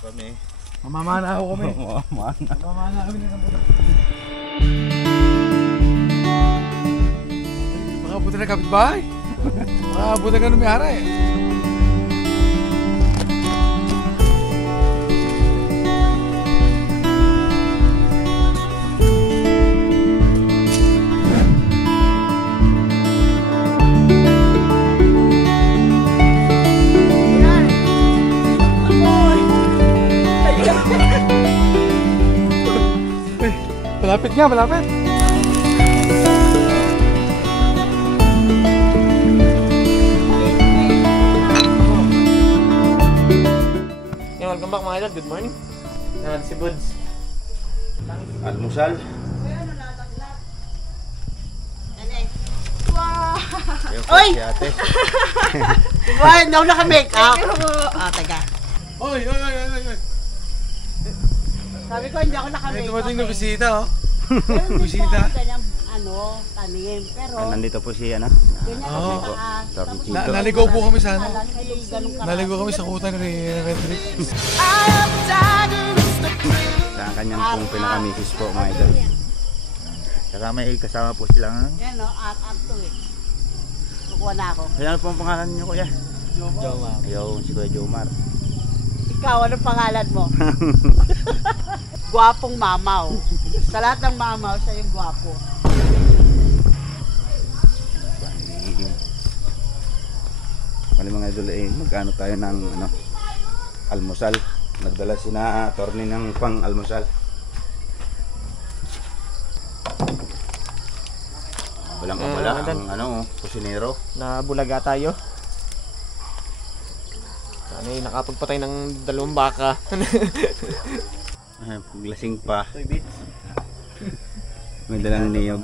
Kami. Mamamana ako kami. Mamamana. Mamamana kami ng rambutan. Baka buta na kapitbahay. Baka buta ka numiyara eh. Malapit nga, malapit. Yeah, welcome back mga idol. Good morning. Si Buds. Almusal. Oy! Boy, hindi ako naka-make up. Teka. Oy. Sabi ko hindi ako May naka-make up. dumating na bisita oh. Pero hindi po bisita. ako ganyang, tanim. Pero, Nandito po si ano. ganyan Oo. ako taas. Tornito. Naligaw po kami sa ano. Ganun ka. Naligaw kami sa kutan ni Redrick. Sa kanyang pong pinakamisis po mga idol. Kasama po silang. Yan o, at to eh. Kukuha na ako. Kaya ano po ang pangalan niyo kuya? Jomar. Yo, si Kuya Jomar. Ikaw, anong pangalan mo? Gwapong mamaw. Sa lahat ng mamaw, siya yung gwapo. Kali mga idol magkano tayo ng almusal. Nagdala si na Torni ng pang almusal. Walang kabala ang kusinero. Na bulaga tayo. Sana nakapagpatay ng 2 baka. Lasing pa. May dalang niyog.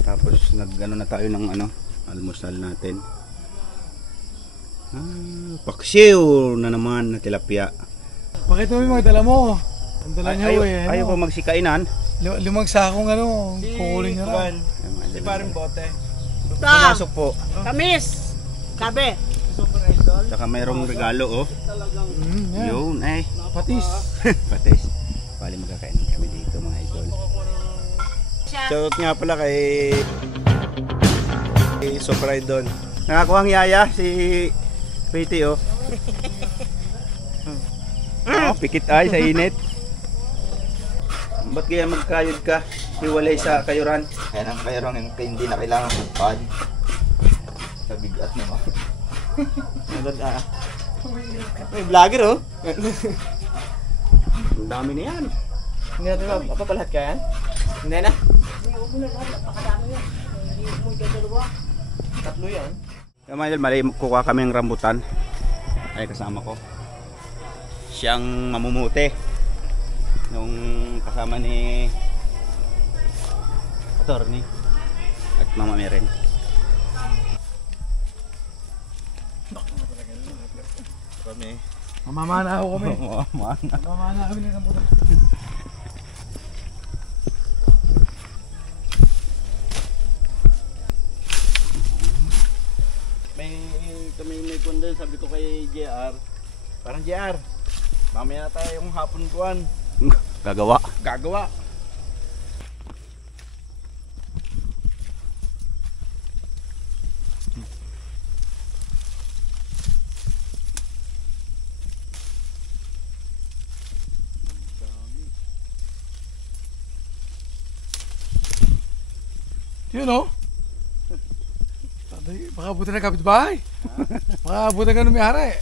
Tapos nag-ano na tayo ng almusal natin. Paksiw na naman na tilapia. Bakit mo yung mga dala mo? Ang dala niya eh. Ayaw pa magsikainan. 5 sakong kukunin niya raw. Si paring bote. Ta! Pumasok po. Kamis! Sabi! Saka mayroong regalo Yan. Yun Patis. Patis. Bali magkakainin kami dito mga idol. Shoutout nga pala kay Super Idol. Nakakuha ang yaya si Pete pikit ay sa init. Ba't kaya magkayod ka? Hiwalay sa kayuran. Kaya ang kayuran hindi na kailangan magpad. Sa bigat naman. May vlogger oh. Ang dami na yan. Hindi natin mapapalahat ka yan? Hindi na. Tatlo yan. Kaya mga idol, mali kukuha kami ng rambutan. Ay kasama ko. Siyang mamumuti. Nung kasama ni Attorney at Mama Meren. Kami. Mamamana ako kami. Mamamana. Mamamana kami ng rambutan. May kundi, sabi ko kay JR. Parang JR. Mamaya na tayo yung hapon kuan. Gagawa. Yun oh. Baka buta na kapitbahay. Baka buta ka numiyara eh.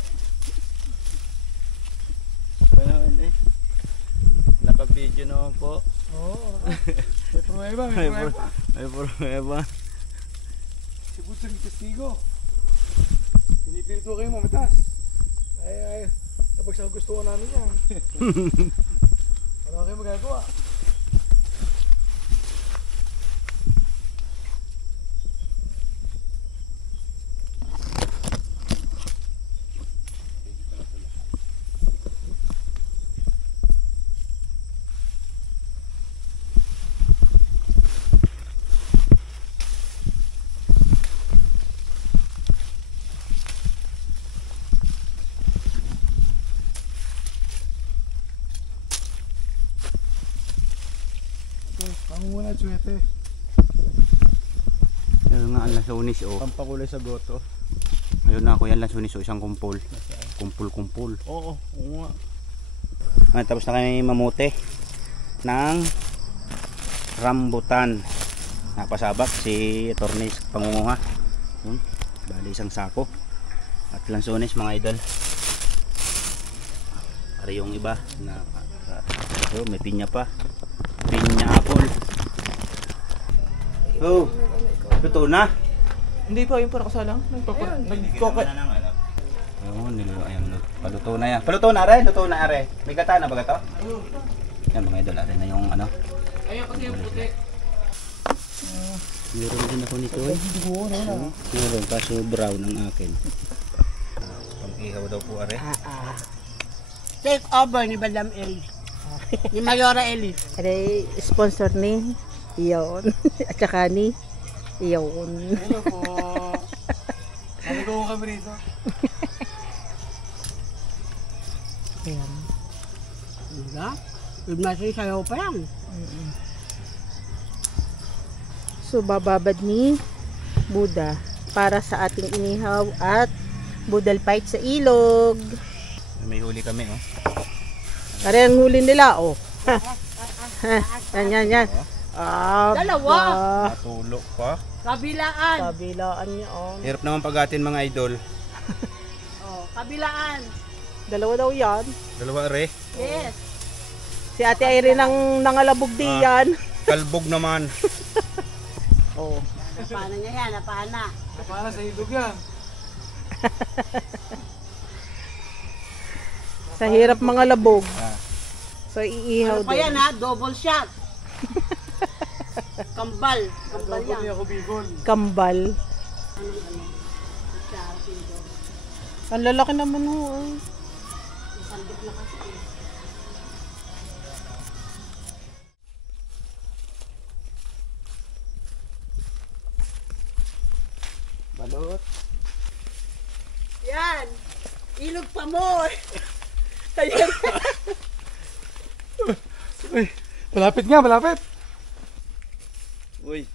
Naka-video naman po. Oo. May pruweba, may pruweba. May pruweba. Si Buds ang testigo. Pinipirito kayo mamitas. Ay, napagsa gusto ko namin yan. Wala kayo magagawa. nga, tsuete. Ayun nga ang lansunis oh. Pampakulay sa goto. Ayun na ako yan lansunis oh. Isang kumpol. Kumpul. Oo nga. Tapos na kami mamuti ng rambutan. Napasabak si Attorney Pangunguha. Bali isang sako. At lansunis mga idol. Para yung iba na may pinya pa. Pinya apple. Oh, luto na. Hindi pa, yung parang kasalang. Nagkoka. Oh, ayan, paluto na yan. Paluto na are, luto na are. May gata na ba ito? Yan mga idol, are na yung ano. Ayun kasi yung puti. Meron din ako nito eh. Meron, kaso brown ang akin. Pang-ihaw daw po are. Take over ni Madam Eli. Ni Mayora Eli. Aray, sponsor ni iyon. At saka ni iyon. Hello po. Ano ko kami rito? Ayan. Diba? Good morning sa'yo pa yan. So, bababad ni Buddha para sa ating inihaw at budal fight sa ilog. May huli kami oh. Aray, ang huli nila, oh. Yan. Dalawa. Natulog pa. Kabilaan. Kabilaan niya, oh. Hirap naman pagatin mga idol. Oh, kabilaan. Dalawa daw yan. Dalawa are. Yes. Si Ate Irene ang nangalabog di yan. Kalbog naman. Oh. Napana niya yan, napana. Para sa ilog yan. Sa hirap mga labog. So, iihaw Ano pa yan din. ha? Double shot. Kambal. Kambal Double yan. niya ako bigol. Kambal. Kutsara, pindo. Ang lalaki naman ho. Sandok na kasi. Balot. Yan. Ilog pa mo. Ayan. Uy, malapit nga, malapit. Uy.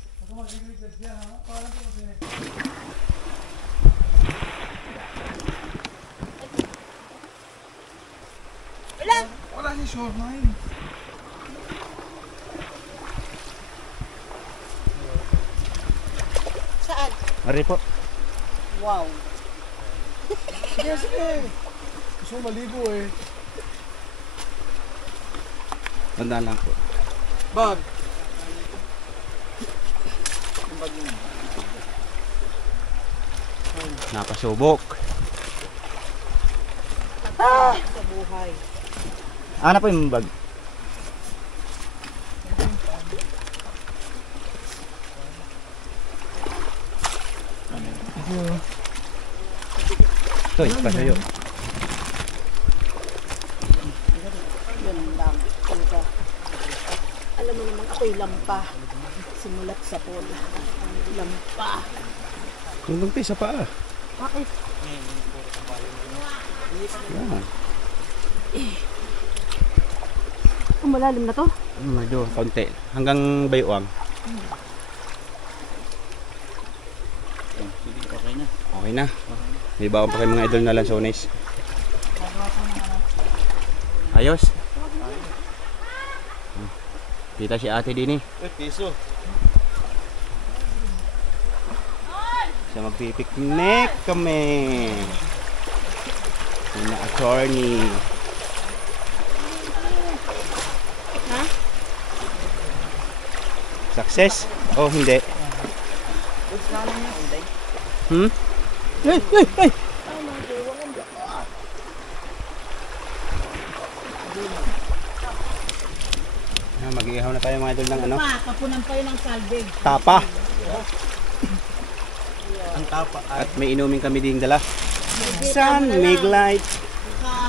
Wala si shoreline. Saan? Are po. Wow. Sige, sige. Gusto mo maligo eh. Tandaan lang po. Bag. Napasubok. Sa buhay. Ano po yung bag? Toy, pasayo. Yun lang. Talaga. Alam mo naman ako'y lampa. Simulat sa pola. Lampa. Yung lumpi sa paa. Bakit? Yan. Ang malalim na to. Medyo konti. Hanggang bayuang. Okay na. May baon pa kayo mga idol na lansones. Ayos. Kita si ate din eh. Piso. So magpipiknik kami. Yung attorney. Success? Oh, hindi. Hmm? Ay! Mag-ihaw na tayo mga idol ng ano? Kapunan pa yun ng salvig. Tapa. Ang tapa. At may inumin kami ding dala. Sun, Mig Light.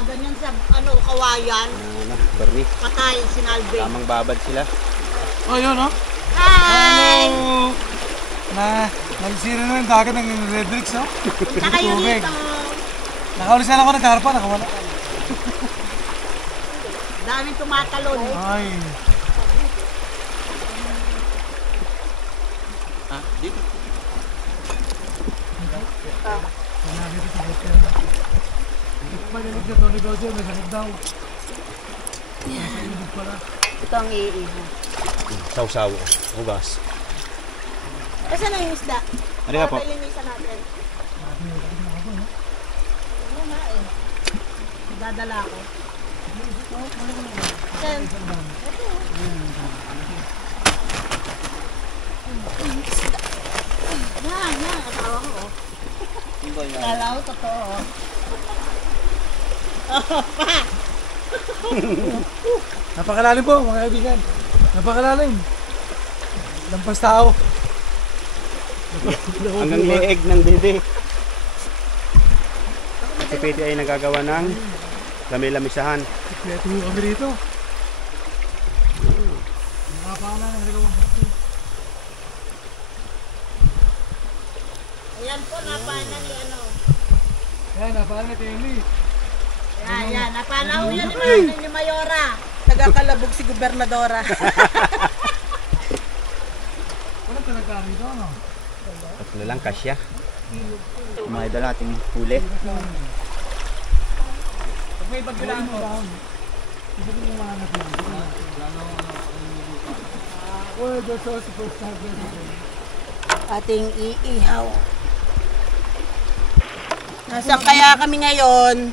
Ganyan sa kawayan. Attorney. Patay, sinalvig. Tamang babad sila. Oh, yun oh. Hi! Nalisira na yung dagat ng Red Bricks oh. Punta kayo Tubig. dito. Nakaulis na lang ako ng karpa, nakawala. Daming tumatalon. Ay. Dito. Nakakita sa hotel. Manilig na to, negosyo, may sakit daw. Nasa ilog pala. Ito ang iiho. Sausaw. Ugas. Asan na yung isda? Ano ka po? Linisan natin. Ano nga eh. Dadala ako. Saan? Yan. Katawa ko oh. Kala ko totoo. Napakalalim po mga kaibigan. Napakalalim. Lampas tao. Hanggang leeg ng bebe. Si Pete ay nagagawa ng lami-lamisahan. Kaya tuho kami rito. Nakapala ng dalawang bakti. Ayan po, napana ni ano. Yan, napala na Kelly. Yan. Napana ko yan ni Mayora. Nagakalabog si Gobernadora. Walang talaga rito, ano? Tatlo lang kasya. Mga idol nating huli. Pag may pagbilaan mo. Ito ko yung mga natin. Well, that's all supposed to happen. Ating iihaw. Nasaan kaya kami ngayon?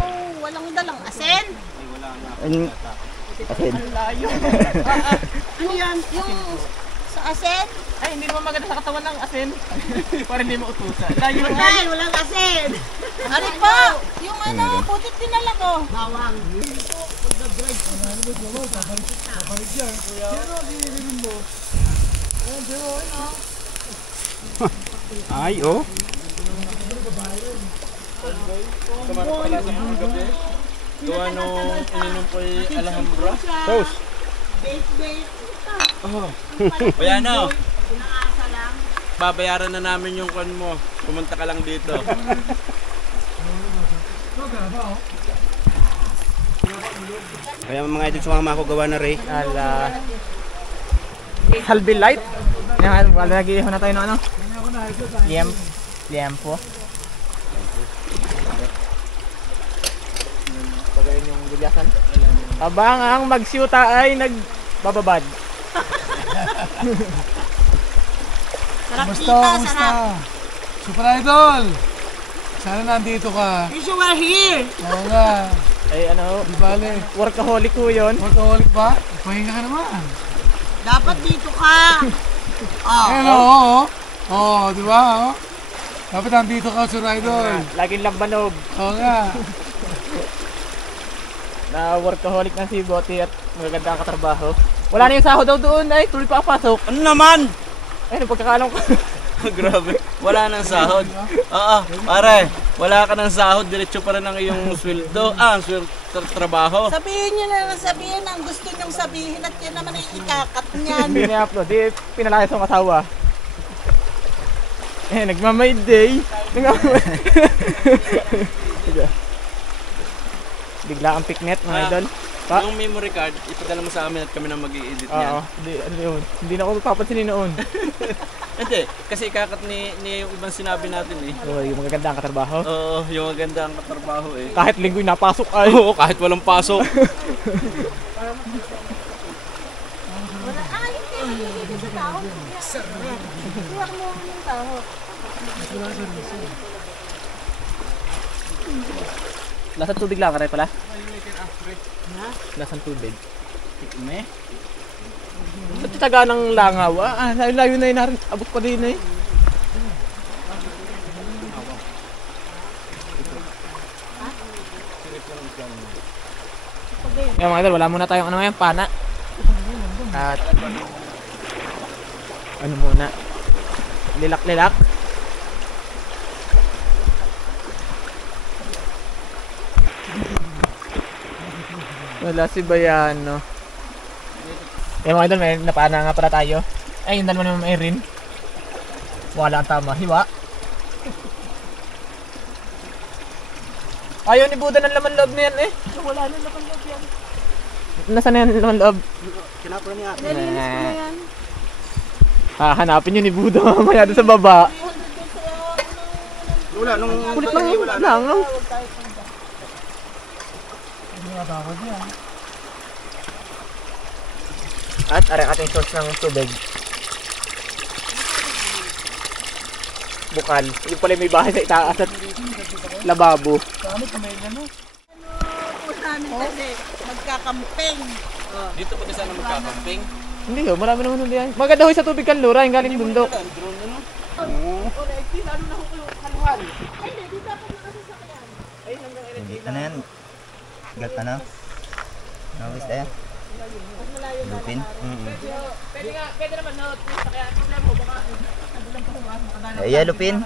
Oh, walang dalang asin. Asin. Ano yan? Yung sa asin? Ay, hindi naman maganda sa katawan ng asin. Para hindi mautusan. Layo mo. Ay, walang asin. Ano po? Yung ano, putit dinala ko. Bawang. Kapalik yan. Pero, dinilin mo. Ayan, pero, ano? Ay, oh. Wala sa mga gabi. Gawa nung ininom ko yung Alhambra. Toast. Bait-bait. Bayano, Pinaasa lang. babayaran na namin yung kwan mo. Pumunta ka lang dito. Kaya mga idol, sumama ako gawa na rin. Ala. Halbi light. Yan, wala nag-iihaw na tayo ng ano? Liempo. Pagayin yung gulyasan. Abang ang magsyuta ay nagbababad. Sarap Kumusta? tita, Kumusta? sarap. Super Idol! Sana nandito ka. Wish you were here. Oo nga. Ay ano, Di bale. workaholic ko yun. Workaholic ba? Pahinga ka naman. Dapat dito ka. Oh. Ayan, oo. Oo, di ba? Oh. Dapat nandito ka, Super Idol. Laging lambanog. Oo nga. Na workaholic na si Bote at magaganda ang katrabaho. Wala na yung sahod daw doon ay tuloy pa pasok. Ano naman? Ay, pagkakalam ko. Grabe, wala nang sahod. Oo, pare, wala ka ng sahod, diretso pa rin ang iyong sweldo. Trabaho. Sabihin niyo na lang sabihin ang gusto niyong sabihin at yan naman ay ikakat niyan. Hindi na-upload, di pinalayas ang asawa. Nagmamay day. Bigla ang picnet mga idol. Pa? Yung memory card, ipadala mo sa amin at kami na mag-i-edit Oo, niyan. ano yun? Hindi na ako papansinin noon. Hindi, kasi ikakat ni yung ibang sinabi natin eh. Oo, yung magaganda ang katrabaho. Oo, yung maganda ang katrabaho eh. Kahit linggo'y napasok ay. Oo, kahit walang pasok. Ay, hindi sa tao. Iyak mo ng tao. Lasang tubig lang, karay pala? Lasang tubig. Me? Sa titaga ng langaw, layo na yun, abot pa din eh. Yan mga idol, wala muna tayong ano ngayon, pana. At ano muna, lilak-lilak. Wala si Bayano. Eh mga idol, may napana nga pala tayo. Ay, yung dalawa naman may rin. Wala ang tama, hiwa. Ayaw ni Buda ng laman loob na yan eh. Wala na laman loob yan. Nasaan na yan laman loob? Kinapon niya. Nalinis ko na yan. Hanapin yun ni Buda mamaya doon sa baba. Wala, nung Kulit lang no? At aring ating source ng tubig. Bukal. Yung pala may bahay sa itaas at lababo. Kasi magkakamping. Dito pa sana magkakamping. Hindi oh, marami naman hindi yan. Maganda ho sa tubig kan lura, yung galing bundok. Drone ano? Ano yan? Gat ano? Nawis na yan? Lupin? Pwede naman no, kaya problema mo baka Ay, lupin?